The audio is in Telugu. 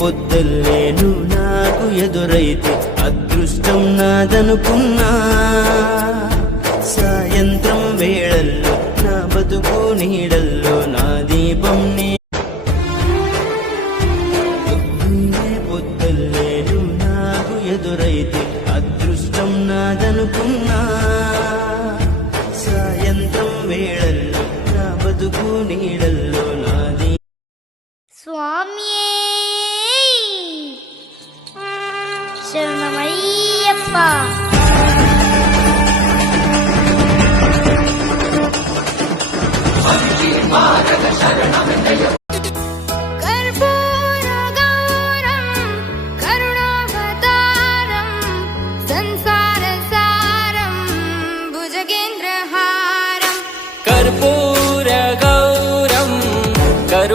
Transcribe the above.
పొద్దుల్లేను నాకు ఎదురైతే అదృష్టం నాదనుకున్నా, సాయంత్రం వేళల్లో నా బతుకు నీడల్లో నా దీపం పొద్దుల్లేను నాకు ఎదురైతే అదృష్టం నాదనుకున్నా, సాయంత్రం వేళల్లో నా బతుకు నీడల్లో నాది. స్వామియే శరణమయ్యప్ప. శరణమయ్యప్ప